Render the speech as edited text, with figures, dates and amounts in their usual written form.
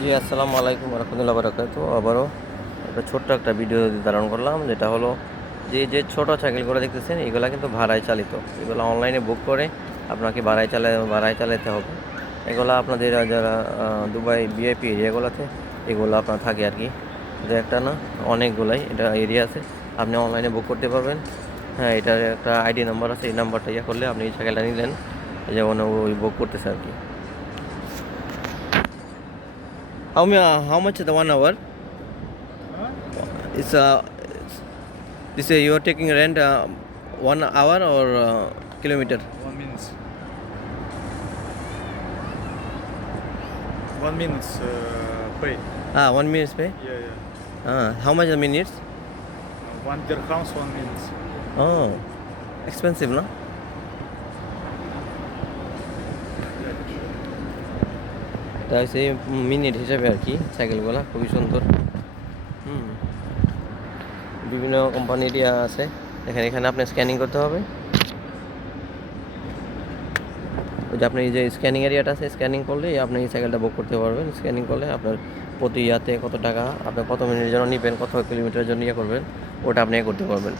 জি, আসসালামু আলাইকুম রহমতুল্লাহ বারাকাতু। আবারও একটা ছোট্ট একটা ভিডিও ধারণ করলাম, যেটা হলো যে ছোট সাইকেলগুলো দেখতেছেন, এগুলা কিন্তু ভাড়ায় চালিত। এগুলো অনলাইনে বুক করে আপনাকে ভাড়ায় চালাতে হবে। এগুলা আপনাদের যারা দুবাই ভিআইপি এরিয়াগুলোতে এগুলো আপনার থাকে আর কি। শুধু একটা না, অনেকগুলাই এটা এরিয়া আছে। আপনি অনলাইনে বুক করতে পারবেন। হ্যাঁ, এটার একটা আইডি নাম্বার আছে। এই নাম্বারটা ইয়ে করলে আপনি এই সাইকেলটা নিলেন, যেমন ওই বুক করতেছে আর কি। How much is the 1 hour? Huh? It's this you are taking rent 1 hour or kilometer? 1 minute. 1 minute pay. 1 minute pay. Yeah, yeah. How much a minutes? 1 dirhams, 1 minute. Oh, expensive, no? তা হচ্ছে minute হিসাবে আর কি সাইকেলগুলো খুবই সুন্দর। হুম, বিভিন্ন কোম্পানির আছে। এখানে আপনি স্ক্যানিং করতে হবে। ওই যে আপনি এই যে স্ক্যানিং এরিয়াটা আছে, স্ক্যানিং করলেই আপনি এই সাইকেলটা বুক করতে পারবেন। স্ক্যানিং করলে আপনার প্রতি ইয়াতে কত টাকা, আপনি কত মিনিটের জন্য নেবেন, কত কিলোমিটারের জন্য ইয়ে করবেন, ওটা আপনি করতে পারবেন।